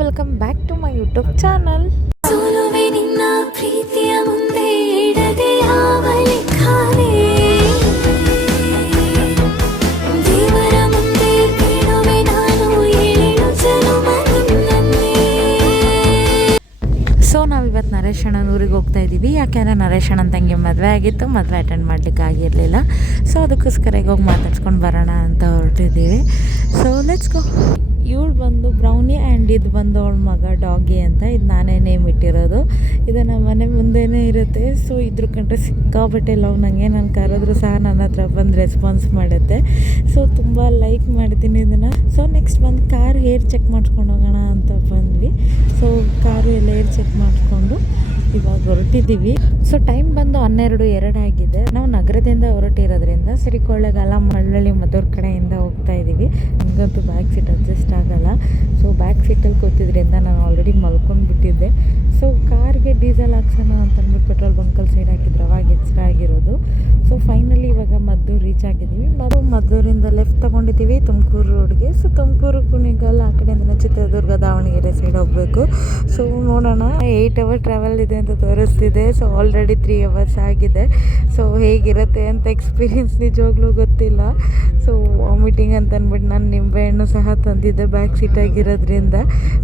Welcome back to my YouTube channel. So ನಾವಿವತ್ತು ನರೇಶ್ ಅಣ್ಣನ ಊರಿಗೆ ಹೋಗ್ತಾ ಇದ್ದೀವಿ. ಯಾಕೆಂದರೆ ನರೇಶ್ ಅಣ್ಣನ ತಂಗಿ ಮದುವೆ ಆಗಿತ್ತು, ಮದುವೆ ಅಟೆಂಡ್ ಮಾಡಲಿಕ್ಕೆ ಆಗಿರಲಿಲ್ಲ. ಸೊ ಅದಕ್ಕೋಸ್ಕರ ಈಗ ಹೋಗಿ ಮಾತಾಡ್ಸ್ಕೊಂಡು ಬರೋಣ ಅಂತ ಹೊರಟಿದ್ದೀವಿ. So let's go. ಇವಳು ಬಂದು ಬ್ರೌನಿ ಆ್ಯಂಡ್ ಇದು ಬಂದು ಅವಳ ಮಗ ಡಾಗಿ ಅಂತ. ಇದು ನಾನೇ ನೇಮ್ ಇಟ್ಟಿರೋದು. ಇದು ನಮ್ಮ ಮನೆ ಮುಂದೆನೇ ಇರುತ್ತೆ. ಸೊ ಇದ್ರ ಕಂಡ್ರೆ ಸಿಕ್ಕಾಬಟ್ಟೆ ಲವ್ ನನಗೆ. ನಾನು ಕರೆದ್ರೂ ಸಹ ನನ್ನ ಹತ್ರ ಬಂದು ರೆಸ್ಪಾನ್ಸ್ ಮಾಡುತ್ತೆ. ಸೊ ತುಂಬ ಲೈಕ್ ಮಾಡ್ತೀನಿ ಇದನ್ನು. ಸೊ ನೆಕ್ಸ್ಟ್ ಬಂದು ಕಾರ್ ಹೇರ್ ಚೆಕ್ ಮಾಡ್ಸ್ಕೊಂಡು ಹೋಗೋಣ ಅಂತ ಬಂದ್ವಿ. ಸೊ ಕಾರು ಎಲ್ಲ ಹೇರ್ ಚೆಕ್ ಮಾಡಿಕೊಂಡು ಇವಾಗ ಹೊರಟಿದ್ದೀವಿ. ಸೊ ಟೈಮ್ ಬಂದು 12:02 ಆಗಿದೆ. ನಾವು ನಗರದಿಂದ ಹೊರಟಿರೋದ್ರಿಂದ ಸರಿ ಕೊಳ್ಳೇಗಾಲ ಮಳ್ಳಳ್ಳಿ ಮದ್ದೂರು ಕಡೆಯಿಂದ ಹೋಗ್ತಾ ಇದ್ದೀವಿ. ನನಗಂತೂ ಬ್ಯಾಕ್ ಸೀಟ್ ಅಡ್ಜಸ್ಟ್ ಆಗಲ್ಲ. ಸೊ ಬ್ಯಾಕ್ ಸೀಟಲ್ಲಿ ಕೂತಿದ್ರಿಂದ ನಾನು ಆಲ್ರೆಡಿ ಮಲ್ಕೊಂಡು ಬಿಟ್ಟಿದ್ದೆ. ಸೊ ಕಾರ್ಗೆ ಡೀಸೆಲ್ ಹಾಕ್ಸೋಣ ಅಂತ ಅಂದ್ಬಿಟ್ಟು ಪೆಟ್ರೋಲ್ ಬಂಕಲ್ಲಿ ಸೈಡ್ ಹಾಕಿದ್ರು, ಅವಾಗ ಎಕ್ಸ್ಟ್ರಾ ಆಗಿರೋದು. ಸೊ ಫೈನಲಿ ಇವಾಗ ಮದ್ದೂರು ರೀಚ್ ಆಗಿದ್ದೀವಿ. ಮದ್ದೂರಿಂದ ಲೆಫ್ಟ್ ತೊಗೊಂಡಿದ್ದೀವಿ ತುಮಕೂರು ರೋಡ್ಗೆ. ಸೊ ತುಮಕೂರು ಕುಣಿಗಲ್ ಆ ಕಡೆಯಿಂದ ಚಿತ್ರದುರ್ಗ ದಾವಣಗೆರೆ ಸೈಡ್ ಹೋಗಬೇಕು. ಸೊ ನೋಡೋಣ. 8 ಅವರ್ ಟ್ರಾವೆಲ್ ಇದೆ ಅಂತ ತೋರಿಸ್ತಿದೆ. ಸೊ ಆಲ್ರೆಡಿ 3 ಅವರ್ಸ್ ಆಗಿದೆ. ಸೊ ಹೇಗಿರುತ್ತೆ ಅಂತ ಎಕ್ಸ್ಪೀರಿಯನ್ಸ್ ನಿಜವಾಗ್ಲೂ ಗೊತ್ತಿಲ್ಲ. ಸೊ ವಾಮಿಟಿಂಗ್ ಅಂತ ಅಂದ್ಬಿಟ್ಟು ನಾನು ನಿಂಬೆಹಣ್ಣು ಸಹ ತಂದಿದ್ದೆ ಬ್ಯಾಕ್ ಸೀಟಾಗಿರೋದ್ರಿಂದ.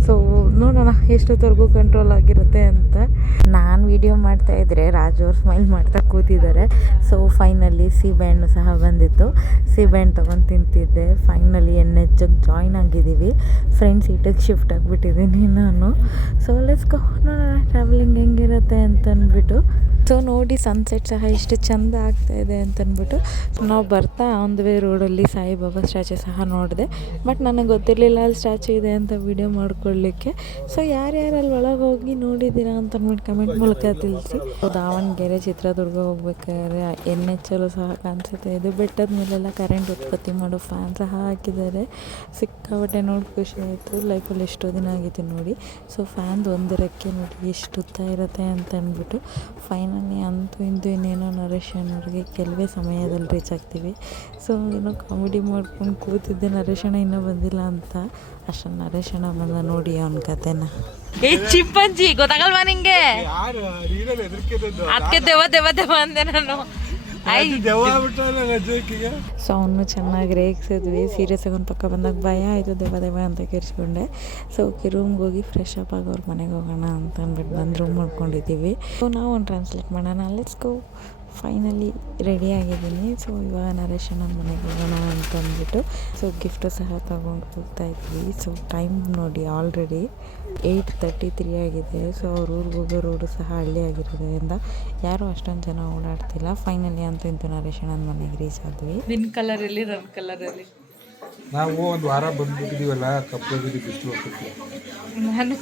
ಸೊ ನೋಡೋಣ ಎಷ್ಟೊತ್ತವರೆಗೂ ಕಂಟ್ರೋಲ್ ಆಗಿರುತ್ತೆ ಅಂತ. ನಾನು ವಿಡಿಯೋ ಮಾಡ್ತಾ ಇದ್ರೆ ರಾಜು ಅವ್ರು ಸ್ಮೈಲ್ ಮಾಡ್ತಾ ಕೂತಿದ್ದಾರೆ. ಸೊ ಫೈನಲಿ ಸೀಬೆಹಣ್ಣು ಸಹ ಬಂದಿತ್ತು. ಸೀಬೆಹಣ್ಣು ತೊಗೊಂಡು ತಿಂತಿದ್ದೆ. ಫೈನಲಿ NH ಜಾಯ್ನ್ ಆಗಿದ್ದೀವಿ. ಫ್ರೆಂಡ್ ಸೀಟಿಗೆ ಶಿಫ್ಟ್ ಆಗಿಬಿಟ್ಟಿದ್ದೀನಿ ನಾನು. So let's go. ನೋಡೋಣ ಟ್ರಾವೆಲಿಂಗ್ ಹೆಂಗಿರುತ್ತೆ ಅಂತ ಅಂದ್ಬಿಟ್ಟು. ಸೊ ನೋಡಿ ಸನ್ಸೆಟ್ ಸಹ ಎಷ್ಟು ಚೆಂದ ಆಗ್ತಾಯಿದೆ ಅಂತಂದ್ಬಿಟ್ಟು ನಾವು ಬರ್ತಾ ಆನ್ ದ ವೇ ರೋಡಲ್ಲಿ ಸಾಯಿಬಾಬಾ ಸ್ಟ್ಯಾಚು ಸಹ ನೋಡಿದೆ. ಬಟ್ ನನಗೆ ಗೊತ್ತಿರಲಿಲ್ಲ ಅಲ್ಲಿ ಸ್ಟ್ಯಾಚು ಇದೆ ಅಂತ ವಿಡಿಯೋ ಮಾಡ್ಕೊಳ್ಳಿಕ್ಕೆ. ಸೊ ಯಾರ್ಯಾರು ಅಲ್ಲಿ ಒಳಗೆ ಹೋಗಿ ನೋಡಿದ್ದೀರಾ ಅಂತ ಅಂದ್ಬಿಟ್ಟು ಕಮೆಂಟ್ ಮೂಲಕ ತಿಳಿಸಿ. ದಾವಣಗೆರೆ ಚಿತ್ರದುರ್ಗ ಹೋಗ್ಬೇಕಾದ್ರೆ NH ಸಹ ಕಾಣಿಸುತ್ತೆ. ಇದು ಬೆಟ್ಟದ ಮೇಲೆಲ್ಲ ಕರೆಂಟ್ ಉತ್ಪತ್ತಿ ಮಾಡೋ ಫ್ಯಾನ್ ಸಹ ಹಾಕಿದ್ದಾರೆ. ಸಿಕ್ಕಾಬಟ್ಟೆ ನೋಡಿ ಖುಷಿ ಆಯಿತು. ಲೈಫಲ್ಲಿ ಎಷ್ಟೋ ದಿನ ಆಗಿತ್ತು ನೋಡಿ. ಸೊ ಫ್ಯಾನ್ದು ಒಂದು ರೆಕ್ಕೆ ನೋಡಿ ಎಷ್ಟು ಉದ್ದ ಇರುತ್ತೆ ಅಂತ ಅಂದ್ಬಿಟ್ಟು ಫೈನಲಿ ಅಂತೂ ಇಂದು ಇನ್ನೇನೋ ನರೇಶ್ ಅಣ್ಣವ್ರಿಗೆ ಕೆಲವೇ ಸಮಯದಲ್ಲಿ ರೀಚ್ ಆಗ್ತೀವಿ. ಸೊ ಏನೋ ಕಾಮಿಡಿ ಮಾಡ್ಕೊಂಡು ಕೂತಿದ್ದೆ ನರೇಶ್ ಅಣ್ಣ ಇನ್ನೂ ಬಂದಿಲ್ಲ ಅಂತ. ಅಷ್ಟೊಂದು ನರೇಶ್ ಅಣ್ಣ ಬಂದ ನೋಡಿ ಅವನ ಕತೆನ. ಚಿಪ್ಪಂಜಿ ಗೊತ್ತಾಗಲ್ವಾ ನಿಂಗೆ? ಅದಕ್ಕೆ ದೆವ್ವ ದೆವ್ವ ದೆವ್ವ ಅಂದೆ ನಾನು. ಸೊ ಅವನು ಚೆನ್ನಾಗಿ ರೇಗಿಸಿದ್ವಿ. ಸೀರಿಯಸ್ ಆಗಿ ಒಂದು ಪಕ್ಕ ಬಂದಾಗ ಭಯ ಆಯಿತು, ದೆವ್ವ ದೆವ್ವ ಅಂತ ಕೇಳಿಸ್ಕೊಂಡೆ. ಸೊ ಓಕೆ ರೂಮ್ಗೆ ಹೋಗಿ ಫ್ರೆಶ್ ಅಪ್ ಆಗಿ ಅವ್ರ ಮನೆಗೆ ಹೋಗೋಣ ಅಂತ ಅಂದ್ಬಿಟ್ಟು ಬಂದು ರೂಮ್ ಮಾಡ್ಕೊಂಡಿದ್ದೀವಿ. ಸೊ ನಾವು ಒಂದು ಟ್ರಾನ್ಸ್ಲೇಟ್ ಮಾಡೋಣ. Let's go. ಫೈನಲಿ ರೆಡಿ ಆಗಿದ್ದೀನಿ. ಸೊ ಇವಾಗ ನರೇಶ್ ಅಣ್ಣನ ಮನೆಗೆ ಹೋಗೋಣ ಅಂತ ಅಂದ್ಬಿಟ್ಟು ಸೊ ಗಿಫ್ಟು ಸಹ ತೊಗೊಂಡು ಹೋಗ್ತಾ ಇದ್ವಿ. ಸೊ ಟೈಮ್ ನೋಡಿ ಆಲ್ರೆಡಿ 8:33 ಆಗಿದೆ. ಸೊ ಅವ್ರ ಊರಿಗೆ ಹೋಗೋ ರೋಡು ಸಹ ಹಳ್ಳಿ ಆಗಿರೋದ್ರಿಂದ ಯಾರೂ ಅಷ್ಟೊಂದು ಜನ ಓಡಾಡ್ತಿಲ್ಲ. ಫೈನಲಿ ಅಂತೂ ಇಂತೂ ನರೇಶ್ ಅಣ್ಣನ ಮನೆಗೆ ರೀಚ್ ಆದ್ವಿ. ನಿನ್ನ ಕಲರಲ್ಲಿ ನನ್ನ ಕಲರಲ್ಲಿ ನಾವು ಒಂದು ವಾರ ಬಂದ್ಬಿಟ್ಟಿದೀವಲ್ಲ, ಕಪ್ಪಾಗಿದ್ದು ಬಿಸಿಲು ಹೋಗ್ತಿದ್ವಿ. ನಾನು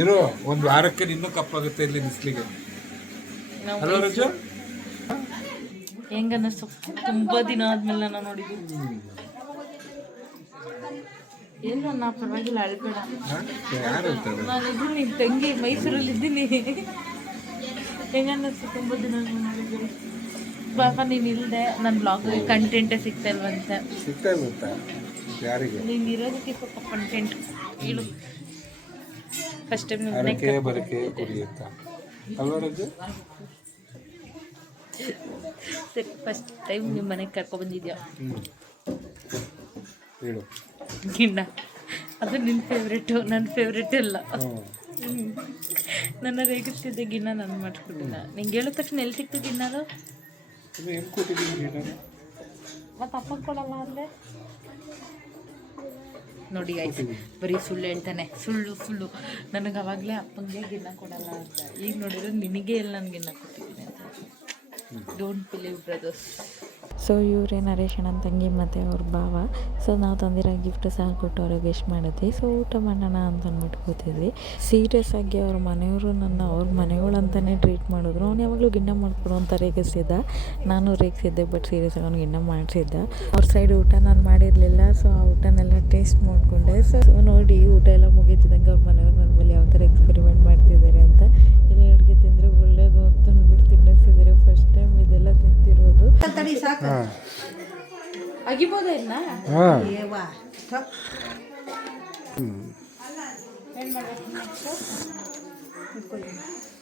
ಇರೋ ಒಂದು ವಾರಕ್ಕೆ ಇನ್ನೂ ಕಪ್ಪಾಗುತ್ತೆ ಇಲ್ಲಿ ಬಿಸಿಲಿಗೆ. ಹಲೋ ರಜು, ಹೆಂಗನ್ನಿಸ್ತು? ತುಂಬ ದಿನ ಆದ್ಮೇಲೆ ನಾನು ನೋಡಿದ್ದೀನಿ. ಏನು ನಾ ಪರವಾಗಿಲ್ಲ, ಅಳ್ಬೇಡ. ನಾನಿದ್ದೀನಿ ನಿನ್ನ ತಂಗಿ, ಮೈಸೂರಲ್ಲಿ ಇದ್ದೀನಿ. ಹೆಂಗನ್ನಿಸ್ತು? ತುಂಬ ದಿನ ನೋಡಿದ್ದೀನಿ. ಪಾಪ ನೀನು ಇಲ್ಲದೆ ನನ್ನ ಬ್ಲಾಗ್ ಕಂಟೆಂಟೇ ಸಿಗ್ತಾ ಇಲ್ವಂತೆ. ಸಿಗ್ತಾ ಇಲ್ವಂತ ಯಾರಿಗೆ? ನೀನು ಇರೋದಕ್ಕೆ ಸ್ವಲ್ಪ ಕಂಟೆಂಟ್ ಹೇಳು. ಫಸ್ಟ್ ಟೈಮ್ ಬರಕೆ ಕೊಡಿ ಅಂತ ಅಲ್ವಾ ರಜು? ಸರಿ, ಫಸ್ಟ್ ಟೈಮ್ ನಿಮ್ಮ ಮನೆಗೆ ಕರ್ಕೊಬಂದಿದ್ಯಾ? ಹೇಳು. ಗಿಣ್ಣ ಅದು ನಿನ್ನ ಫೇವ್ರೇಟು, ನನ್ನ ಫೇವ್ರೇಟ್ ಇಲ್ಲ. ನನ್ನ ರೇಗಿಸ್ತಿದ್ದೆ ಗಿಣ್ಣ, ನಾನು ಮಾಡಿಸ್ಕೊಟ್ಟಿಲ್ಲ. ನಿಂಗೆ ಹೇಳಿದ ತಕ್ಷಣ ಎಲ್ಲಿ ಸಿಕ್ತು ಗಿಣ್ಣದು? ಮತ್ತು ಅಪ್ಪ ಕೊಡಲ್ಲ ಅಂದರೆ ನೋಡಿ ಆಯ್ತು, ಬರೀ ಸುಳ್ಳು ಹೇಳ್ತಾನೆ. ಸುಳ್ಳು. ನನಗೆ ಅವಾಗಲೇ ಅಪ್ಪಂಗೆ ಗಿಣ್ಣ ಕೊಡಲ್ಲ ಅಂತ. ಈಗ ನೋಡಿದ್ರೆ ನಿನಗೆ ಎಲ್ಲ ನಾನು ಗಿಣ್ಣ ಕೊಟ್ಟಿದ್ದೀನಿ ಅಂತ. Don't believe brothers. ಸೊ ಇವರೇ ನರೇಶ್ ಅಣ್ಣನ ತಂಗಿ ಮತ್ತು ಅವ್ರ ಭಾವ. ಸೊ ನಾವು ತಂದಿರೋ ಗಿಫ್ಟ್ ಸಹ ಕೊಟ್ಟು ಅವ್ರಿಗೆ ವಿಶ್ ಮಾಡಿದ್ವಿ. ಸೊ ಊಟ ಮಾಡೋಣ ಅಂತ ಅಂದ್ಬಿಟ್ಟು ಕೂತಿದ್ವಿ. ಸೀರಿಯಸ್ ಆಗಿ ಅವ್ರ ಮನೆಯವರು ನನ್ನ ಅವ್ರ ಮನೆಗಳು ಅಂತಲೇ ಟ್ರೀಟ್ ಮಾಡಿದ್ರು. ಅವ್ನು ಯಾವಾಗಲೂ ಗಿಣ್ಣ ಮಾಡಿಕೊಡು ಅಂತ ರೇಗಿಸ್ತಿದ್ದ. ನಾನು ರೇಗಿಸಿದ್ದೆ, ಬಟ್ ಸೀರಿಯಸ್ ಆಗಿ ಅವ್ನು ಗಿಣ್ಣ ಮಾಡಿಸಿದ್ದ. ಅವ್ರ ಸೈಡ್ ಊಟ ನಾನು ಮಾಡಿರಲಿಲ್ಲ. ಸೊ ಆ ಊಟನೆಲ್ಲ ಟೇಸ್ಟ್ ಮಾಡಿಕೊಂಡೆ. ಸೊ ನೋಡಿ ಊಟ ಎಲ್ಲ ಮುಗೀತಿದ್ದಂಗೆ ಅವ್ರ ಮನೆಯವ್ರು ನನ್ನ ಮೇಲೆ ಯಾವ ಥರ ಎಕ್ಸ್ಪೆರಿಮೆಂಟ್ ಮಾಡ್ತಿದ್ದಾರೆ ಅಂತ. ಎಲ್ಲ ಅಡುಗೆ ತಿಂದರೆ ಒಳ್ಳೇದು ಅಂತ ಅಂದ್ಬಿಟ್ಟು ತಿನ್ನಿಸಿದ್ದಾರೆ. ಫಸ್ಟ್ ಟೈಮ್ ಇದೆಲ್ಲ ತಿಂತಿರೋದು. ಅಗಿಬೋದ ಇನ್ನ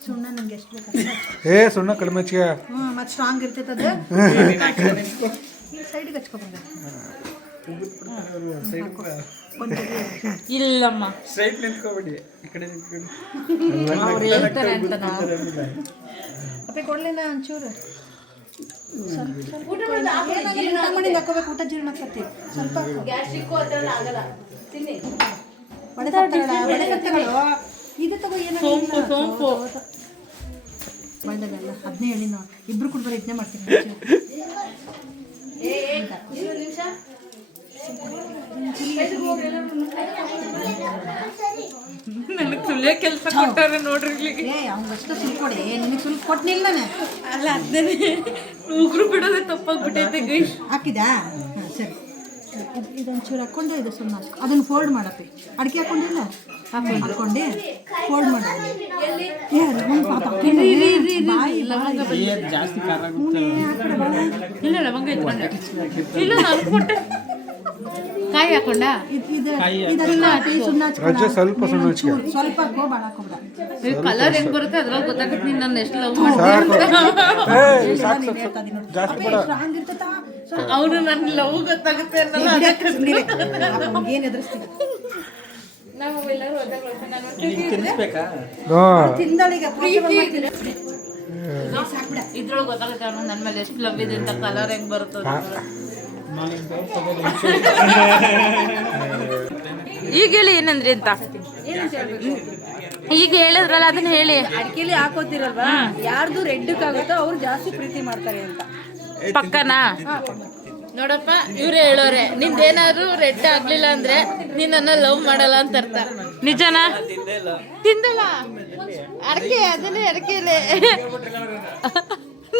ಸುಣ್ಣ ನಂಗೆ ಎಷ್ಟು ಬೇಕು ಸುಣ್ಣ ಕಡಿಮೆ ಹಚ್ಚಿಗೆ. ಮತ್ತು ಸ್ಟ್ರಾಂಗ್ ಇರ್ತೈತೆ ಅದು ಸೈಡಿಗೆ ಹಚ್ಕೊಬಾರ್ದು. ಇಲ್ಲಮ್ಮ ಸ್ಟ್ರೈಟ್ ನಿಂತ್ಕೋಬೇಡಿ, ಈ ಕಡೆ ನಿಂತ್ಕೊಂಡು. ಅವ್ರು ಹೇಳ್ತಾರೆ ಅಂತ ಅಪ್ಪೆ ಕೊಡ್ಲೇನ ಒಂಚೂರು ತಗೊಂಡಿದ್ದು ಹಾಕೋಬೇಕು. ಊಟ ಜೀರ್ಣ ಆಗ್ತೈತಿ ಸ್ವಲ್ಪ ಇದು ತಗೋ. ಸೋಂಪು ಒಳ್ಳೆದಲ್ಲ, ಅದನ್ನೇ ಹೇಳಿ ನಾವು ಇಬ್ರು ಕುಡ್ಬಾರ ಇದನ್ನೇ ಮಾಡ್ತೀನಿ. ನನಗೆ ಸುಳ್ಳೆ ಕೆಲಸ ಕೊಟ್ಟಾರೆ ನೋಡ್ರಿ ಇಲ್ಲಿಗೆ. ಅವಂಗಷ್ಟು ಸುಲ್ ಕೊಡಿ, ನಿನಗೆ ಸುಲ್ ಕೊಟ್ಟಿಲ್ಲ ನಾನು. ಅಲ್ಲ ಅದೇ ಉಗುರು ಬಿಡೋದೇ ತಪ್ಪಾಗ್ಬಿಟ್ಟೈತೆ ಗೈ. ಹಾಕಿದಾ? ಹಾಂ ಸರಿ. ಇದೊಂಚೂರು ಹಾಕ್ಕೊಂಡೆ ಇದು ಸುಮ್ಮನೆ ಹಾಕಿ ಅದನ್ನು ಫೋಲ್ಡ್ ಮಾಡಪ್ಪಿ. ಅಡಿಕೆ ಹಾಕ್ಕೊಂಡಿಲ್ಲ? ಹಾಕ್ಕೊಂಡೆ ಫೋಲ್ಡ್ ಮಾಡಿ. ಜಾಸ್ತಿ ಖಾರ ಆಗುತ್ತೆ. ಇಲ್ಲ ಲವಂಗ ಇಟ್ಕೊಂಡೆ. ಇಲ್ಲ ನಾನು ಕೊಟ್ಟೆ. ಕಾಯಿ ಹಾಕೊಂಡ ಸ್ವಲ್ಪ ಸ್ವಲ್ಪ ಹಾಕೋ, ಭಾಳ ಹಾಕೋಬೇಡ. ಕಲರ್ ಹೆಂಗ್ ಬರುತ್ತೆ ಅದ್ರಲ್ಲಿ ಗೊತ್ತಾಗುತ್ತೆ. ನೀನು ನನ್ನ ಎಷ್ಟು ಲವ್ ಸ್ಟ್ರಾಂಗ್ ಇರ್ತೈತ ಅವನು ನನ್ನ ಲವ್ ಗೊತ್ತಾಗುತ್ತೆ ಅನ್ನೋದು ಏನು ಎದುರಿಸ್ತೀನಿ ನಾವು ಎಲ್ಲರೂ ತಿನ್ನಿಸ್ಬೇಕಾ? ತಿಂದಳಿಗೆ ಇದ್ರೊಳಗೆ ಗೊತ್ತಾಗುತ್ತೆ ಅವನು ನನ್ನ ಮೇಲೆ ಎಷ್ಟು ಲವ್ ಇದೆ ಅಂತ. ಕಲರ್ ಹೆಂಗ್ ಬರುತ್ತದೆ ಈಗ ಹೇಳಿ ಏನಂದ್ರಿ ಅಂತ. ಈಗ ಹೇಳಿದ್ರಲ್ಲ ಅದನ್ನ ಹೇಳಿ. ಅಡಿಕೆಲಿ ಹಾಕೋತಿರಲ್ವಾ, ಯಾರ್ದು ರೆಡ್ಡಕ್ಕಾಗುತ್ತೋ ಅವ್ರು ಜಾಸ್ತಿ ಪ್ರೀತಿ ಮಾಡ್ತಾರೆ ಅಂತ. ಪಕ್ಕನಾ ನೋಡಪ್ಪ, ಇವ್ರೇ ಹೇಳೋರೆ ನಿಂದೇನಾದ್ರು ರೆಡ್ ಆಗ್ಲಿಲ್ಲ ಅಂದ್ರೆ ನೀನ್ ನನ್ನ ಲವ್ ಮಾಡಲ್ಲ ಅಂತ ಅರ್ಥ. ನಿಜನಾ? ತಿಂದಲ್ಲ ಅಡಕೆ, ಅದನ್ನೇ ಅಡಕೆಲೆ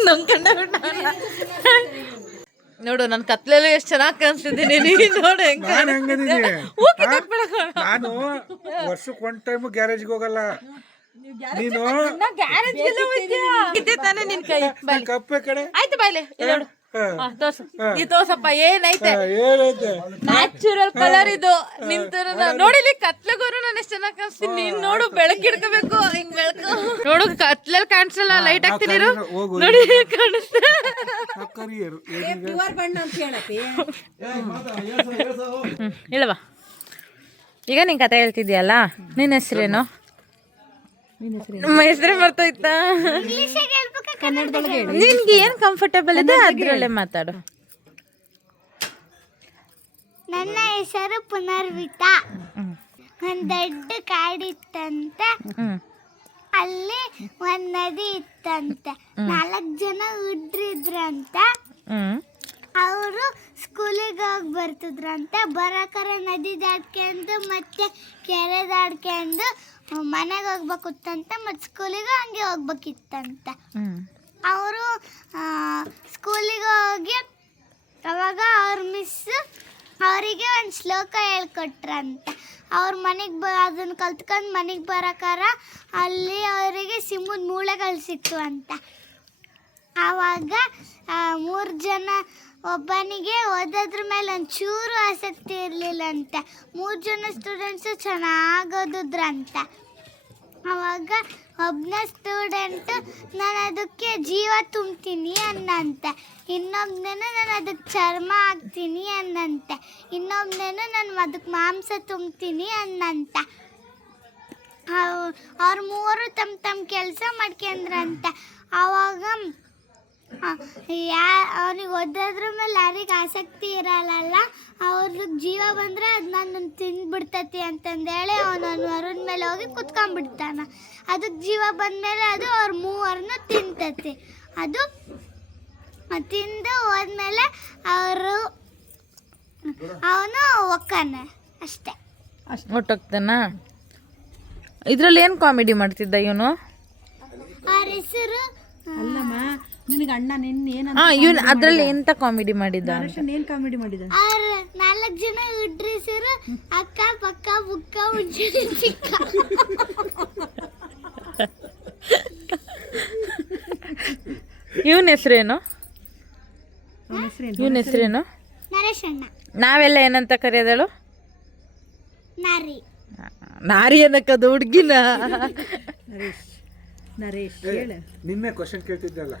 ನಮ್ ಕಂಡ ನೋಡು. ನನ್ ಕತ್ಲೆಲ್ಲ ಎಷ್ಟು ಚೆನ್ನಾಗಿ ಕಾಣಿಸ್ತಿದ್ದೀನಿ. ನೀನ್ ನೋಡು ಹೆಂಗ್ ನಾನು ವರ್ಷಕ್ಕೆ ಒನ್ ಟೈಮ್ ಗ್ಯಾರೇಜ್ಗೆ ಹೋಗಲ್ಲ. ನೀನು ಇದ್ದೆ ತಾನೇ ನಿನ್ ಕೈ. ಕಪ್ಪೆ ಕಡೆ ಆಯ್ತು ಬಾಯ್ಲೆ ನೋಡು. ತೋರ್ಸು, ಈ ತೋರ್ಸಪ್ಪ ಏನೈತೆ. ಏನೈತೆ? ನ್ಯಾಚುರಲ್ ಕಲರ್ ಇದು. ನಿಂತರ ನೋಡಿಲಿ ಕತ್ಲಗೋರು ನಾನು ಎಷ್ಟು ಚೆನ್ನಾಗಿ ಕಾಣಿಸ್ತೀನಿ. ನೀನ್ ನೋಡು, ಬೆಳಕಿಡ್ಕೋಬೇಕು ಹಿಂಗ್ ಬೆಳಕು. ನೋಡು ಕತ್ಲಲ್ಲಿ ಕಾಣಿಸಲ್ಲ, ಲೈಟ್ ಹಾಕ್ತೀನಿ ನೋಡಿ ಕಾಣಿಸ್ತಾ. ಪ್ಯೂರ್ ಬಣ್ಣ ಅಂತ ಹೇಳಪ್ಪಿ. ಹೇಳವಾ. ಈಗ ನಿನ್ ಕತೆ ಹೇಳ್ತಿದ್ಯಲ್ಲ, ನಿನ್ನ ಹೆಸರೇನು? ನಮ್ಮ ಹೆಸರೇ ಮರ್ತೋಯ್ತಾ? ಕನ್ನಡದೊಳಗೆ ನಿನ್ಗೆ ಏನ್ ಕಂಫರ್ಟೇಬಲ್ ಇದೆ ಅದ್ರಲ್ಲೇ ಮಾತಾಡು. ನನ್ನ ಹೆಸರು ಪುನರ್ವಿತಾ. ಒಂದ್ ದೊಡ್ಡ ಕಾಡಿತ್ತಂತೆ, ಅಲ್ಲಿ ಒಂದ್ ನದಿ ಇತ್ತಂತೆ. 4 ಜನ ಹುಡ್ರಿದ್ರಂತ. ಅವರು ಸ್ಕೂಲಿಗೆ ಹೋಗಿ ಬರ್ತಿದ್ರಂತೆ. ಬರಕರ ನದಿ ದಾಟ್ಕೊಂಡು ಮತ್ತೆ ಕೆರೆ ದಾಟ್ಕೊಂಡು ಮನೆಗೆ ಹೋಗ್ಬೇಕಿತ್ತಂತ. ಮತ್ತು ಸ್ಕೂಲಿಗೆ ಹಂಗೆ ಹೋಗ್ಬೇಕಿತ್ತಂತ. ಅವರು ಸ್ಕೂಲಿಗೆ ಹೋಗಿ ಅವಾಗ ಅವ್ರ ಮಿಸ್ ಅವರಿಗೆ ಒಂದು ಶ್ಲೋಕ ಹೇಳ್ಕೊಟ್ರಂತ. ಅವ್ರ ಮನೆಗೆ ಅದನ್ನು ಕಲ್ತ್ಕೊಂಡು ಮನೆಗೆ ಬರಕಾರ ಅಲ್ಲಿ ಅವರಿಗೆ ಸಿಂಹದ ಮೂಳೆಗಳು ಸಿಕ್ತು ಅಂತ. ಆವಾಗ 3 ಜನ, ಒಬ್ಬನಿಗೆ ಓದೋದ್ರ ಮೇಲೆ ಒಂಚೂರು ಆಸಕ್ತಿ ಇರಲಿಲ್ಲಂತೆ. 3 ಜನ ಸ್ಟೂಡೆಂಟ್ಸು ಚೆನ್ನಾಗಿ ಓದಿದ್ರಂತ. ಆವಾಗ ಒಬ್ಬನ ಸ್ಟೂಡೆಂಟು ನಾನು ಅದಕ್ಕೆ ಜೀವ ತುಂಬ್ತೀನಿ ಅನ್ನಂತೆ. ಇನ್ನೊಬ್ಬನೇನು ನಾನು ಅದಕ್ಕೆ ಚರ್ಮ ಹಾಕ್ತೀನಿ ಅನ್ನಂತೆ. ಇನ್ನೊಬ್ಬನೇನು ನಾನು ಅದಕ್ಕೆ ಮಾಂಸ ತುಂಬ್ತೀನಿ ಅನ್ನಂತ. ಅವ್ರು 3 ತಮ್ಮ ಕೆಲಸ ಮಾಡ್ಕೊಂಡ್ರಂತೆ. ಆವಾಗ ಅವನಿಗೆ ಓದೋದ್ರ ಮೇಲೆ ಯಾರಿಗೆ ಆಸಕ್ತಿ ಇರಲ್ಲ, ಅವ್ರಿಗೆ ಜೀವ ಬಂದರೆ ಅದು ನಾನು ತಿಂದ್ಬಿಡ್ತತಿ ಅಂತಂದೇಳಿ ಅವನು ಮರದ ಮೇಲೆ ಹೋಗಿ ಕುತ್ಕೊಂಡ್ಬಿಡ್ತಾನ. ಅದಕ್ಕೆ ಜೀವ ಬಂದಮೇಲೆ ಅದು ಅವ್ರ 3 ತಿಂತತಿ. ಅದು ತಿಂದು ಹೋದ್ಮೇಲೆ ಅವನು ಒಕ್ಕಾನ ಅಷ್ಟೇ. ಹೊಟ್ಟೋಗ್ತಾನ. ಇದ್ರಲ್ಲಿ ಏನು ಕಾಮಿಡಿ ಮಾಡ್ತಿದ್ದ ಇವನು? ಅವ್ರ ಹೆಸರು ಅಲ್ಲಮ್ಮ, ನಿನಗೆ ಅಣ್ಣ ನಿನ್ನ ಏನು ಇವನು ಅದ್ರಲ್ಲಿ ಎಂತ ಕಾಮಿಡಿ ಮಾಡಿದ್ದ? ಏನು ಕಾಮಿಡಿ ಮಾಡಿದ? ಅವ್ರ 4 ಜನ ಹುಡ್ರ ಹೆಸರು ಅಕ್ಕ, ಪಕ್ಕ, ಬುಕ್ಕ, ಮುಂಚೆ, ಚಿಕ್ಕ. ಇವನ ಹೆಸರೇನು? ಹೆಸರೇನು? ಇವನ ಹೆಸರೇನು? ನರೇಶಣ್ಣ. ನಾವೆಲ್ಲ ಏನಂತ ಕರೆಯೋದಳು? ನಾರಿ. ನಾರಿ ಅನ್ನಕ್ಕದು ಹುಡ್ಗಿನ. ನರೇಶ್ ಹೇಳು. ನಿನ್ನೆ ಕ್ವಶನ್ ಕೇಳ್ತಿದ್ದಲ್ಲ.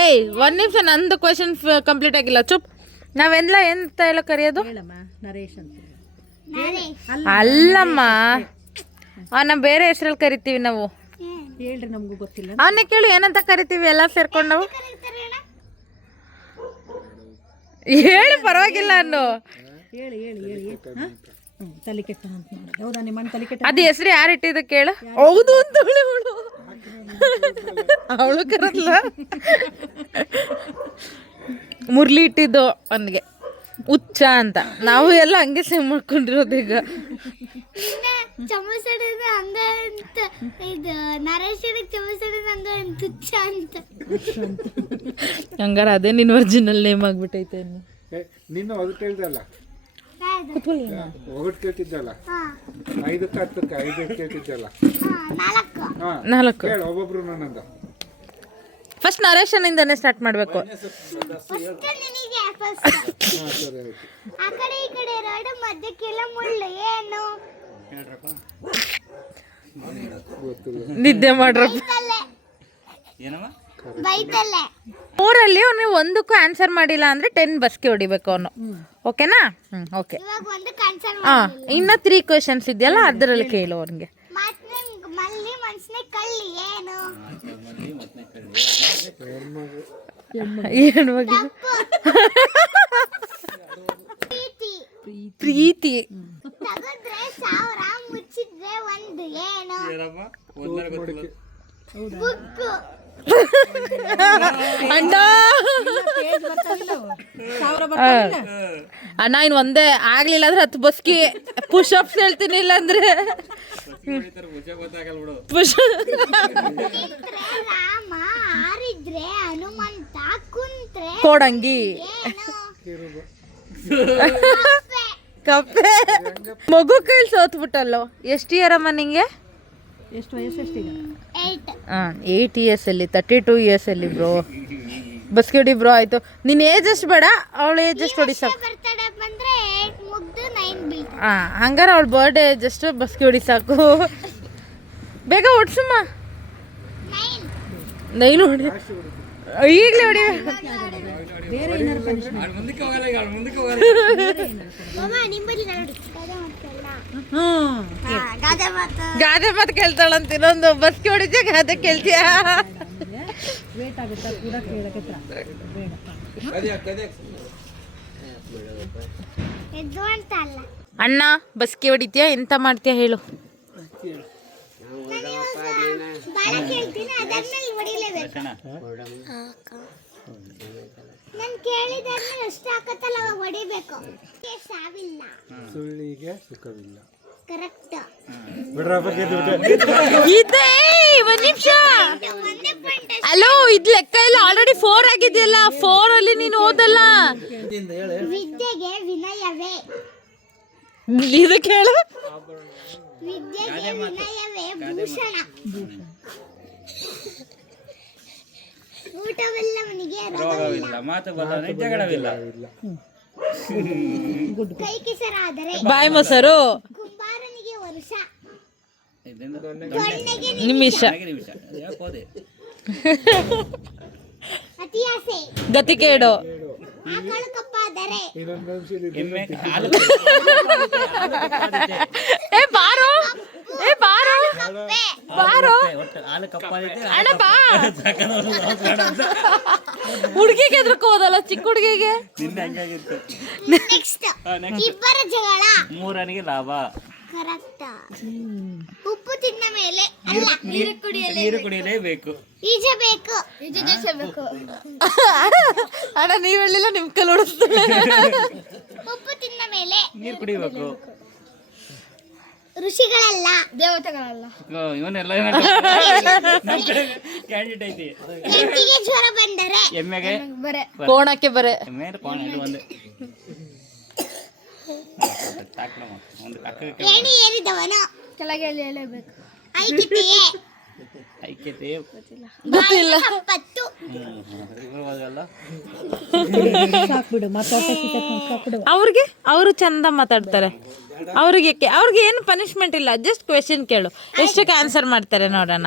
ಏಯ್ ಒಂದ್ ನಿಮಿಷ, ನಂದು ಕ್ವಶನ್ ಕಂಪ್ಲೀಟ್ ಆಗಿಲ್ಲ. ಚುಪ್. ನಾವೆಲ್ಲ ಎಂತ ಎಲ್ಲ ಕರೆಯೋದು? ಹೇಳಮ್ಮ ನರೇಶ್ ಅಂತ. ಅಲ್ಲಮ್ಮ, ಅವನ ಬೇರೆ ಹೆಸರಲ್ಲಿ ಕರಿತೀವಿ ನಾವು. ಹೇಳ್ರಿ, ನಮಗೂ ಗೊತ್ತಿಲ್ಲ. ಅವನ್ನ ಕೇಳು ಏನಂತ ಕರಿತೀವಿ ಎಲ್ಲ ಸೇರ್ಕೊಂಡು ನಾವು. ಹೇಳು ಪರವಾಗಿಲ್ಲ ಅನ್ನು. ಹೇಳಿ ಹೇಳಿ ಹೇಳಿ. ತಲೆ ಕೆಟ್ಟ ಅಂತ ನೋಡಿ. ಹೌದಾ, ನಿಮ್ಮ ತಲೆ ಕೆಟ್ಟ? ಅದು ಹೆಸರು ಯಾರು ಇಟ್ಟಿದ್ದು ಕೇಳು. ಹೌದು ಅಂತ ಅವಳು ಕರಲ್ಲ. ಮುರ್ಲಿ ಇಟ್ಟಿದ್ದು ಅವನಿಗೆ ಹುಚ್ಚ ಅಂತ. ನಾವು ಎಲ್ಲ ಹಂಗೆ ಸೇವ್ ಮಾಡ್ಕೊಂಡಿರೋದು ಈಗ. ಚಮಚಡಿದ ಅಂದ ಅಂತ ಇದು ನರೇಶನಿಗೆ ಚಮಚಡಿದ ಅಂದ ತುಚ್ಚ ಅಂತ. ಹಂಗಾರ ಅದೇ ನಿನ್ನ ಒರಿಜಿನಲ್ ನೇಮ್ ಆಗ್ಬಿಟ್ಟೈತೆ. ನಿನ್ನ ಒಗಟ್ ಹೇಳ್ದಲ್ಲ, ಒಗಟ್ ಕೇಳ್ತಿದ್ದಲ್ಲ, 5ಕ್ಕೆ 10ಕ್ಕೆ 5 ಕೇಳ್ತಿದ್ದಲ್ಲ. 4 ಹೇಳು ಒಬ್ಬೊಬ್ರು ನಂದ. ಫಸ್ಟ್ ನರೇಶನಿಂದನೇ ಸ್ಟಾರ್ಟ್ ಮಾಡಬೇಕು. ನಿನಗೆ ಫಸ್ಟ್. ಆ ಕಡೆ ಈ ಕಡೆ ಎರಡು ಮಧ್ಯಕ್ಕೆಲ್ಲ ಮುಳ್ಳು ಏನು? ನಿದ್ದೆ ಮಾಡ್ರಪ್ಪ. ಬೈತಲ್ಲೇ. 4ಅಲ್ಲಿ ಅವನು ಒಂದಕ್ಕೂ ಆನ್ಸರ್ ಮಾಡಿಲ್ಲ ಅಂದ್ರೆ 10 ಬಸ್ಗೆ ಹೊಡಿಬೇಕು ಅವನು. ಓಕೆನಾ? ಓಕೆ. ಇವಾಗ ಒಂದು ಕನ್ಸರ್ ಇನ್ನ 3 ಕ್ವೆಶನ್ಸ್ ಇದೆಯಲ್ಲ, ಅದರಲ್ಲಿ ಕೇಳು ಅವ್ನಿಗೆ. ಮತ್ತೆ ಮಲ್ಲಿ ಮನ್ಸನೆ ಕಳ್ಳಿ ಏನು? ಏನು ಬಗ್ಗೆ? ಪ್ರೀತಿ. ತಗದ್ರೆ 1000, ಮುಚ್ಚಿದ್ರೆ 1 ಏನು? ಬುಕ್ಕು. ಅಣ್ಣ ಅಣ್ಣ ಇನ್ ಒಂದೇ ಆಗ್ಲಿಲ್ಲ ಅಂದ್ರೆ 10 ಬಸ್ಕಿ ಪುಷ್ ಅಪ್ಸ್ ಹೇಳ್ತೀನಿ. ಇಲ್ಲ ಅಂದ್ರೆ ರಾಮ, ಆರಿದ್ರೆ ಹನುಮಂತ, ಕುಂತ್ರೆ ಕೋಡಂಗಿ, ಏನು? ಕಪ್ಪೆ. ಮಗು ಕೈಲಿ ಸೋತ್ಬಿಟ್ಟಲ್ಲೋ. ಎಷ್ಟು ಇಯರ್ ಅಮ್ಮ ನಿಂಗೆ? ಎಷ್ಟು ವಯಸ್ಸು? ಎಷ್ಟೀಗ? 8. 8 ಇಯರ್ಸ್ ಅಲ್ಲಿ 32 ಇಯರ್ಸ್ ಅಲ್ಲಿ ಬ್ರೋ. ಬಸ್ಗೆ ಹೊಡಿ ಬ್ರೋ. ಆಯ್ತು, ನಿನ್ನ ಏಜ್ ಎಷ್ಟು ಬೇಡ, ಅವಳ ಏಜ್ ಎಷ್ಟು ಹೊಡಿ ಸಾಕು. ಬರ್ತಡೆ ಬಂದ್ರೆ 8 ಮುಗ್ದು 9 ಬೀಳ್ತು. ಹಂಗಾರ ಅವಳ ಬರ್ಡೇ ಜಸ್ಟ್ ಬಸ್ಗೆ ಹೊಡಿ ಸಾಕು. ಬೇಗ ಹೊಡ್ಸಮ್ಮ. 9 ಹೊಡಿ, ಈಗಲೇ ಹೊಡಿ. ಬೇರೆ ಏನಾದ್ರು ಪನಿಷ್ಮೆಂಟ್? ಮಾಮ ನಿಂಬಲ್ಲಿ ನೋಡಿ ಗಾದೆ ಮಾತು ಕೇಳ್ತಾಳಂತ. ಇನ್ನೊಂದು ಬಸ್ಗೆ ಹೊಡಿದ್ಯಾ ಗಾದೆ ಕೇಳ್ತೀಯಾ? ವೇಟ್ ಆಗುತ್ತಾ ಕೂಡ ಕೇಳಕ್ಕೆ ಬೇಡ. ಎದ್ದು ಅಂತ ಅಲ್ಲ. ಅಣ್ಣ ಬಸ್ಗೆ ಹೊಡಿತೀಯಾ? ಎಂತ ಮಾಡ್ತೀಯಾ ಹೇಳು. ಬಾಳ ಕೇಳ್ತೀನಿ, ಅದಾದ್ಮೇಲೆ ಹೊಡಿಲೇಬೇಕು. ನಾನು ಕೇಳಿದಾದ್ಮೇಲೆ ಎಷ್ಟು ಹಾಕತ್ತಲ್ಲ ಅವಾಗ ಹೊಡಿಬೇಕು. ಸಾವಿಲ್ಲ, ಸುಳ್ಳಿಗೆ ಸುಖವಿಲ್ಲ. ಕರೆಕ್ಟ್. ಇದೆ. ಒಂದ್ ನಿಮಿಷ. ಅಲೋ, ಇದ್ ಲೆಕ್ಕ ಇಲ್ಲ. ಆಲ್ರೆಡಿ 4 ಆಗಿದೆಯಲ್ಲ. 4 ಅಲ್ಲಿ ನೀನು ಓದಲ್ಲ. ವಿದ್ಯೆಗೆ ವಿನಯವೇ. ಇದು ಕೇಳು. ವಿದ್ಯೆಗೆ ವಿನಯವೇ ಭೂಷಣ. ಊಟವಿಲ್ಲವನಿಗೆ ರೋಗವಿಲ್ಲ, ಮಾತು ಬಲ್ಲವನಿಗೆ ಜಗಳವಿಲ್ಲ. ಕೈ ಕಿಸರಾದರೆ ಬಾಯಿ ಮೊಸರು, ಕುಂಬಾರನಿಗೆ ವರುಷ, ನಿಮಿಷ, ಅತಿ ಆಸೆ, ಗತಿ ಕೇಡು, ಆಕಳು ಕಪ್ಪಾದರೆ, ಏ ಬಾರೋ, ಏ ಬಾರೋ, ಬಾರೋ ಅಣ್ಣ ಬಾ. ಹುಡುಗಿಗೆ ಎದ್ರಕ್ಕೆ ಹೋದಲ್ಲ, ಚಿಕ್ಕ ಹುಡುಗಿಗೆ. ನೆಕ್ಸ್ಟ್ ಇಬ್ಬರ ಜಗಳ, 3 ಲಾಭ. ಕರೆಕ್ಟ್. ಉಪ್ಪು ತಿಂದ ಮೇಲೆ ಅಲ್ಲ, ನೀರು ಕುಡಿಯಲೇಬೇಕು. ಈಜಬೇಕು, ಈಜಬೇಕು. ಅಣ್ಣ ನೀವ್ ಹೇಳಿಲ್ಲ, ನಿಮ್ ಕಲ್ ಹೊಡಿಸ್ತಾಳೆ. ಉಪ್ಪು ತಿಂದ ಮೇಲೆ ನೀರು ಕುಡಿಬೇಕು. ಋಷಿಗಳಲ್ಲ, ದೇವತೆಗಳಲ್ಲ. ಇವನ್ನೆಲ್ಲ ಕ್ಯಾಂಡಿಡೇಟ್ ಐತಿ. ಹೆಂಡತಿಗೆ ಜ್ವರ ಬಂದರೆ, ಎಮ್ಮೆಗೆ ಕೋಣಕ್ಕೆ ಬರೆ, ಎಮ್ಮೆ ಒಂದು ಏಣಿ ಏರಿದವನು ಕೆಳಗೆ ಎಳೆಯಲೇಬೇಕು. ಐತಿದೆಯೇ ಐಕ್ಯತೆ ಗೊತ್ತಿಲ್ಲ. ಪತ್ತು ಇವ್ರಲ್ಲ ಸಾಕ್ಬಿಡು ಸಾಕ್ಬಿಡು. ಅವರು ಚಂದ ಮಾತಾಡ್ತಾರೆ. ಅವ್ರಿಗೆ ಏನು ಪನಿಷ್ಮೆಂಟ್ ಇಲ್ಲ, ಜಸ್ಟ್ ಕ್ವೆಶನ್ ಕೇಳು, ಎಷ್ಟಕ್ಕೆ ಆನ್ಸರ್ ಮಾಡ್ತಾರೆ ನೋಡೋಣ.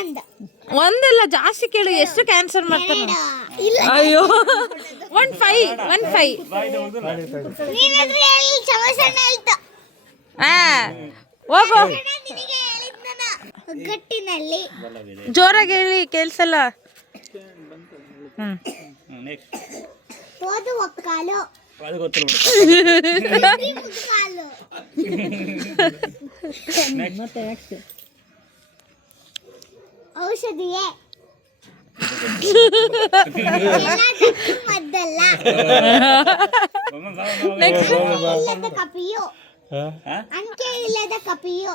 ಒಂದು ಒಂದೆಲ್ಲ ಜಾಸ್ತಿ ಕೇಳು, ಎಷ್ಟಕ್ಕೆ ಆನ್ಸರ್ ಮಾಡ್ತಾರೆ ನೋಡು. ಇಲ್ಲ ಅಯ್ಯೋ 1-5 ನೀನಾದ್ರೂ ಹೇಳಿ ಸಮಸ್ಯೆನ ಹೇಳ್ತು ಹೋಗೋ, ನಿನಗೆ ಹೇಳಿದ್ನ ಒಗ್ಗಟ್ಟಿನಲ್ಲಿ ಜೋರಾಗಿ ಹೇಳಿ ಕೇಳಿಸಲ್ಲ. ನೆಕ್ಸ್ಟ್ ಓದು ಒಕ್ಕಾಲು ಅದು ಗೊತ್ತಿಲ್ಲ ಮುಕ್ಕಾಲು ಮತ್ತೆ ನೆಕ್ಸ್ಟ್ ಔಷಧಿಯೇ ಮದ್ದಲ್ಲ ಇಲ್ಲದ ಕಪಿಯು ಅಂಕೆ ಇಲ್ಲದ ಕಪಿಯು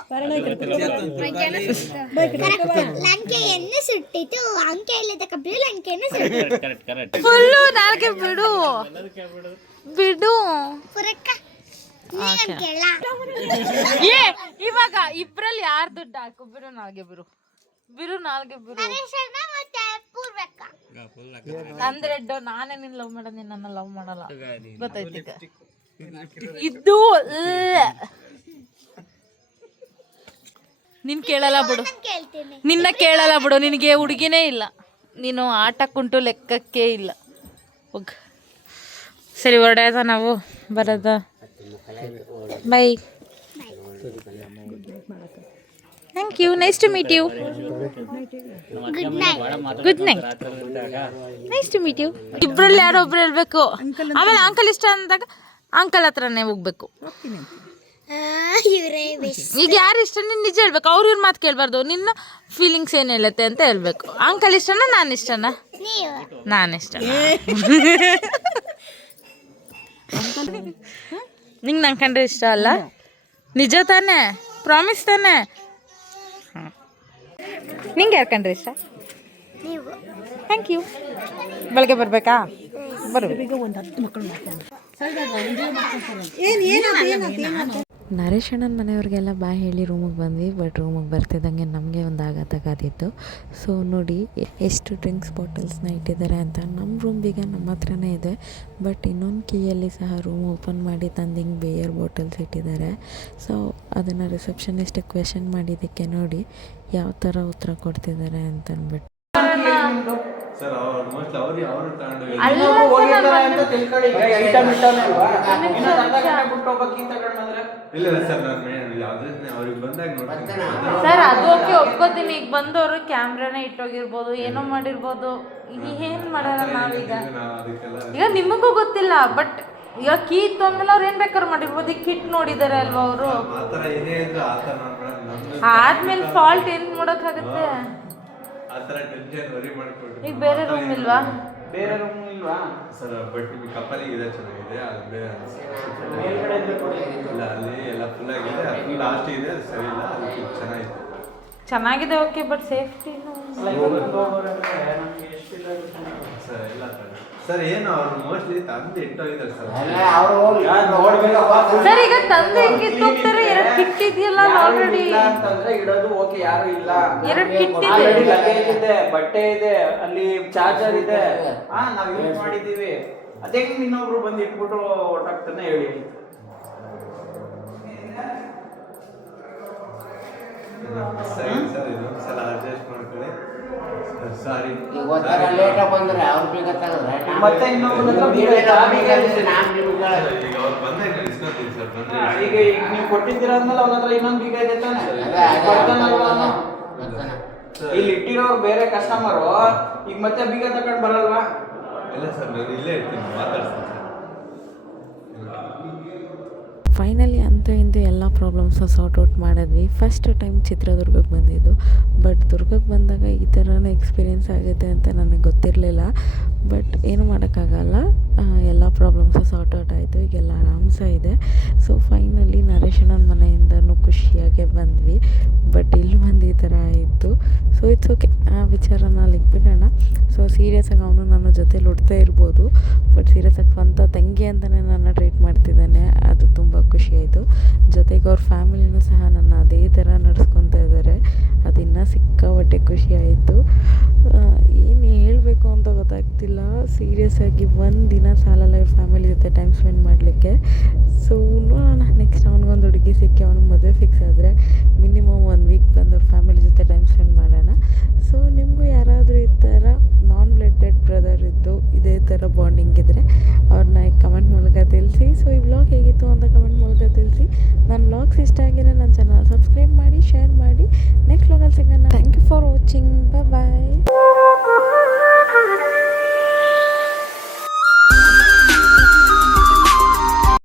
ಲಂಕೆಯನ್ನು ಸುಟ್ಟಿತು. ಅಂಕೆ ಇಲ್ಲದ ಕಪಿಯು ಲಂಕೆಯನ್ನು ಸುಟ್ಟಿತು. ಕರೆಕ್ಟ್ ಫುಲ್ಲು ನಾಲ್ಕೆ ಬಿಡು ಪುರಕ್ಕ ನೀನ್ ಕೇಳ ಇವಾಗ ಇಬ್ರಲ್ಲಿ ಯಾರು ದುಡ್ಡು ಹಾಕು? ಬಿರು ನಾಲ್ಗೆ ಬಿರು ನರೇಶಣ್ಣ ಮತ್ತೆ ಪೂರ್ವಕ್ಕ. ಅಂದ್ರೆ ನಾನೇ ನಿನ್ ಲವ್ ಮಾಡೋದು, ನೀನ್ ನನ್ನ ಲವ್ ಮಾಡಲ್ಲ, ಗೊತ್ತಾಯ್ತು ಈಗ. ಇದು ನಿನ್ ಕೇಳಲ್ಲ ಬಿಡು, ನಾನ್ ಕೇಳ್ತೀನಿ. ನಿನ್ನ ಕೇಳಲ್ಲ ಬಿಡು, ನಿನಗೆ ಹುಡುಗಿನೇ ಇಲ್ಲ, ನೀನು ಆಟಕ್ಕುಂಟು ಲೆಕ್ಕಕ್ಕೆ ಇಲ್ಲ. ಹೋಗ್ ಸರಿ, ಹೊರಡೋದ ನಾವು ಬರೋದ. Bye, thank you, nice to meet you. Good night, nice to meet you. ಇಬ್ರಲ್ಲಿ ಯಾರೋ ಒಬ್ರು ಹೇಳ್ಬೇಕು. ಆಮೇಲೆ ಅಂಕಲ್ ಇಷ್ಟ ಅಂದಾಗ ಅಂಕಲ್ ಹತ್ರನೇ ಹೋಗ್ಬೇಕು. ಇವರೇ ಈಗ ಯಾರು ಇಷ್ಟ ನೀನು ನಿಜ ಹೇಳ್ಬೇಕು, ಇವ್ರ ಮಾತು ಕೇಳಬಾರ್ದು. ನಿನ್ನ ಫೀಲಿಂಗ್ಸ್ ಏನು ಹೇಳುತ್ತೆ ಅಂತ ಹೇಳ್ಬೇಕು. ಅಂಕಲ್ ಇಷ್ಟನಾ ನಾನು ಇಷ್ಟನಾ? ನೀವು ನಾನು ಇಷ್ಟ. ನಿಂಗೆ ನಂಗೆ ಕಂಡ್ರೆ ಇಷ್ಟ ಅಲ್ಲ? ನಿಜ ತಾನೇ? ಪ್ರಾಮಿಸ್ ತಾನೇ? ನಿಂಗೆ ಯಾರು ಕಂಡ್ರೆ ಇಷ್ಟ? ನೀವು ಥ್ಯಾಂಕ್ ಯು. ಬೆಳಗ್ಗೆ ಬರಬೇಕಾ? ಈಗ ಒಂದು 10 ಮಕ್ಕಳು ಮಾಡ್ತಾನೆ. ನರೇಶ್ ಅಣ್ಣನ ಮನೆಯವ್ರಿಗೆಲ್ಲ ಬಾಯ್ ಹೇಳಿ ರೂಮಿಗೆ ಬಂದ್ವಿ. ಬಟ್ ರೂಮಿಗೆ ಬರ್ತಿದ್ದಂಗೆ ನಮಗೆ ಒಂದು ಆಘಾತ. ಸೊ ನೋಡಿ ಎಷ್ಟು ಡ್ರಿಂಕ್ಸ್ ಬಾಟಲ್ಸ್ನ ಇಟ್ಟಿದ್ದಾರೆ ಅಂತ. ನಮ್ಮ ರೂಮ್ ಬೀಗ ನಮ್ಮ ಹತ್ರನೇ ಇದೆ, ಬಟ್ ಇನ್ನೊಂದು ಕೀಯಲ್ಲಿ ಸಹ ರೂಮ್ ಓಪನ್ ಮಾಡಿ ತಂದು ಹಿಂಗೆ ಬೇಯರ್ ಬಾಟಲ್ಸ್ ಇಟ್ಟಿದ್ದಾರೆ. ಸೊ ಅದನ್ನು ರಿಸೆಪ್ಷನಿಸ್ಟ್ ಕ್ವೆಶನ್ ಮಾಡಿದ್ದಕ್ಕೆ ನೋಡಿ ಯಾವ ಥರ ಉತ್ತರ ಕೊಡ್ತಿದ್ದಾರೆ ಅಂತಂದ್ಬಿಟ್ಟು. ಸರ್ ಆಲ್ಮೋಸ್ಟ್ ಅವ್ರು ತಗೊಂಡು ಇಲ್ಲ ಸರ್ ನಾನು ಅದನ್ನ ಅವ್ರಿಗೆ ಬಂದಾಗ ನೋಡ್ತೀನಿ ಸರ್ ಅದು ಓಕೆ, ಒಪ್ಕೋತೀನಿ. ಈಗ ಬಂದವರು ಕ್ಯಾಮ್ರಾನೇ ಇಟ್ಟೋಗಿರ್ಬೋದು, ಏನೋ ಮಾಡಿರ್ಬೋದು. ಏನು ಮಾಡೋಣ ನಾವೀಗ? ಈಗ ನಿಮಗೂ ಗೊತ್ತಿಲ್ಲ, ಬಟ್ ಈಗ ಕೀ ಇತ್ತು ಅಂದ್ಮೇಲೆ ಅವ್ರು ಏನು ಬೇಕಾದ್ರು ಮಾಡಿರ್ಬೋದು. ಈಗ ಕಿಟ್ ನೋಡಿದ್ದಾರೆ ಅಲ್ವಾ ಅವರು? ಆ ಥರ ಏನೇ ಇದ್ರು ಆ ಥರ ಆದ್ಮೇಲೆ ಫಾಲ್ಟ್ ಏನು ಮಾಡೋಕ್ಕಾಗುತ್ತೆ? ಆ ಥರ ಟೆನ್ಷನ್ ವರಿ ಮಾಡ್ಕೊಡ್ರಿ. ಈಗ ಬೇರೆ ರೂಮ್ ಇಲ್ವಾ? ಬೇರೆ ರೂಮ್ ಇಲ್ವಾ ಸರ್ ಬಟ್ ನಿಮಗೆ ಕಪ್ಪಲಿಗೆ ಇದೆ ಚೆನ್ನಾಗಿದೆ, ಅದು ಬೇರೆ ಇಲ್ಲ ಅಲ್ಲಿ ಎಲ್ಲ ಫುಲ್ ಆಗಿದೆ, ಅದು ಲಾಸ್ಟ್ ಇದೆ, ಅದು ಸರಿ ಇಲ್ಲ, ಅದು ಚೆನ್ನಾಗಿದೆ ಓಕೆ, ಬಟ್ ಸೇಫ್ಟಿ ಸರ್ ಇಲ್ಲ ಸರ್ ಏನು ಅವ್ರು ಮೋಸ್ಟ್ಲಿ ತಂದು ಇಟ್ಟೋಗಿದ್ದಾರೆ ಸರ್. ಸರ್ ಈಗ ತಂದು ಹೆಂಗೆ ಹೋಗ್ತಾರೆ? ಎರಡು ಕಿಟ್ ಇದೆಯಲ್ಲ ಆಲ್ರೆಡಿ. ಅಂತಂದ್ರೆ ಇಡೋದು ಓಕೆ, ಯಾರು ಇಲ್ಲ. ಎರಡು ಕಿಟ್ ಆಲ್ರೆಡಿ ಇದೆ, ಲಗೇಜ್ ಇದೆ, ಬಟ್ಟೆ ಇದೆ, ಅಲ್ಲಿ ಚಾರ್ಜರ್ ಇದೆ. ನಾವ್ ಯೂಸ್ ಮಾಡಿದೀವಿ. ಅದೇ ಇನ್ನೊಬ್ರು ಬಂದು ಇಟ್ಬಿಟ್ಟು ಹೊರಟಾಗ್ತಾನೆ ಹೇಳಿ. ಸರಿ ಸರ್ ಇದೊಂದು ಸಲ ಅಡ್ಜಸ್ಟ್ ಮಾಡ್ಕೊಳ್ಳಿ. ಸಾರಿ ಮತ್ತೆ ಇನ್ನೊಬ್ರು ಈಗ ಅವ್ರು ಬಂದಾಗ ಇಸ್ಕೊತೀನಿ ಸರ್. ಬಂದ್ರೆ ಈಗ ನೀವು ಕೊಟ್ಟಿದ್ದೀರ ಅಂದ್ಮೇಲೆ ಅವನ ಹತ್ರ ಇನ್ನೊಂದು ಬೀಗ ಇದೆ ತಾನೆ? ಬರ್ತಾನಲ್ವಾ ಅವನು? ಇಲ್ಲಿ ಇಟ್ಟಿರೋರು ಬೇರೆ ಕಸ್ಟಮರು, ಈಗ ಮತ್ತೆ ಬೀಗ ತಗೊಂಡು ಬರಲ್ವಾ? ಇಲ್ಲ ಸರ್ ನಾನು ಇಲ್ಲೇ ಇರ್ತೀನಿ, ಮಾತಾಡ್ತೀನಿ ಸರ್. ಫೈನಲಿ ಅಂತೂ ಇಂದು ಎಲ್ಲ ಪ್ರಾಬ್ಲಮ್ಸು ಸಾರ್ಟ್ ಔಟ್ ಮಾಡಿದ್ವಿ. ಫಸ್ಟ್ ಟೈಮ್ ಚಿತ್ರದುರ್ಗಕ್ಕೆ ಬಂದಿದ್ದು, ಬಟ್ ದುರ್ಗಕ್ಕೆ ಬಂದಾಗ ಈ ಥರನೇ ಎಕ್ಸ್ಪೀರಿಯೆನ್ಸ್ ಆಗುತ್ತೆ ಅಂತ ನನಗೆ ಗೊತ್ತಿರಲಿಲ್ಲ. ಬಟ್ ಏನು ಮಾಡೋಕ್ಕಾಗಲ್ಲ, ಎಲ್ಲ ಪ್ರಾಬ್ಲಮ್ಸು ಸಾರ್ಟ್ ಔಟ್ ಆಯಿತು. ಈಗೆಲ್ಲ ಆರಾಮ್ಸ ಇದೆ. ಸೊ ಫೈನಲಿ ನರೇಶಣ್ಣನ ಮನೆಯಿಂದನೂ ಖುಷಿಯಾಗೆ ಬಂದ್ವಿ. ಬಟ್ ಇಲ್ಲಿ ಬಂದು ಈ ಥರ ಆಯಿತು. ಸೊ ಇಟ್ಸ್ ಓಕೆ, ಆ ವಿಚಾರನ ಅಲ್ಲಿಗೆ ಬಿಡೋಣ. ಸೊ ಸೀರಿಯಸ್ಸಾಗಿ ಅವನು ನನ್ನ ಜೊತೇಲಿ ಉಡ್ತಾ ಇರ್ಬೋದು, ಬಟ್ ಸೀರಿಯಸ್ಸಾಗಿ ಸ್ವಂತ ತಂಗಿ ಅಂತಲೇ ನನ್ನ ಟ್ರೀಟ್ ಮಾಡ್ತಿದ್ದಾನೆ. ಅದು ತುಂಬ ಖುಷಿಯಾಯಿತು. ಜೊತೆಗೆ ಅವ್ರ ಫ್ಯಾಮಿಲಿನೂ ಸಹ ನನ್ನ ಅದೇ ಥರ ನಡೆಸ್ಕೊತಾ ಇದ್ದಾರೆ. ಅದು ಇನ್ನೂ ಸಿಕ್ಕಾಪಟ್ಟೆ ಖುಷಿ ಆಯಿತು. ಏನು ಹೇಳಬೇಕು ಅಂತ ಗೊತ್ತಾಗ್ತಿಲ್ಲ. ಸೀರಿಯಸ್ ಆಗಿ ಒಂದು ದಿನ ಸಾಲಲ್ಲ ಇವ್ರ ಫ್ಯಾಮಿಲಿ ಜೊತೆ ಟೈಮ್ ಸ್ಪೆಂಡ್ ಮಾಡಲಿಕ್ಕೆ. ಸೊ ನೋಡೋಣ, ನೆಕ್ಸ್ಟ್ ಅವ್ನಿಗೊಂದು ಹುಡುಗಿ ಸಿಕ್ಕಿ ಅವ್ನಿಗೆ ಮದುವೆ ಫಿಕ್ಸ್ ಆದರೆ ಮಿನಿಮಮ್ 1 ವೀಕ್ ಬಂದು ಅವ್ರ ಫ್ಯಾಮಿಲಿ ಜೊತೆ ಟೈಮ್ ಸ್ಪೆಂಡ್ ಮಾಡೋಣ. ಸೊ ನಿಮಗೂ ಯಾರಾದರೂ ಈ ಥರ ನಾನ್ ಬ್ಲಡೆಡ್ ಬ್ರದರ್ ಇದ್ದು ಇದೇ ಥರ ಬಾಂಡಿಂಗ್ ಇದ್ದರೆ ಅವ್ರನ್ನ ಕಮೆಂಟ್ ಮೂಲಕ ತಿಳಿಸಿ. ಸೊ ಈ ವ್ಲಾಗ್ ಹೇಗಿತ್ತು ಅಂತ ಕಮೆಂಟ್ ಮೂಲಕ ತಿಳಿಸಿ. ನನ್ನ ವ್ಲಾಗ್ಸ್ ಇಷ್ಟ ಆಗಿರೋ ನನ್ನ ಚಾನಲ್ ಸಬ್ಸ್ಕ್ರೈಬ್ ಮಾಡಿ, ಶೇರ್ ಮಾಡಿ. ನೆಕ್ಸ್ಟ್ ವ್ಲಾಗಲ್ಲಿ ಸಿಗೋಣ. Thank you for watching. Bye.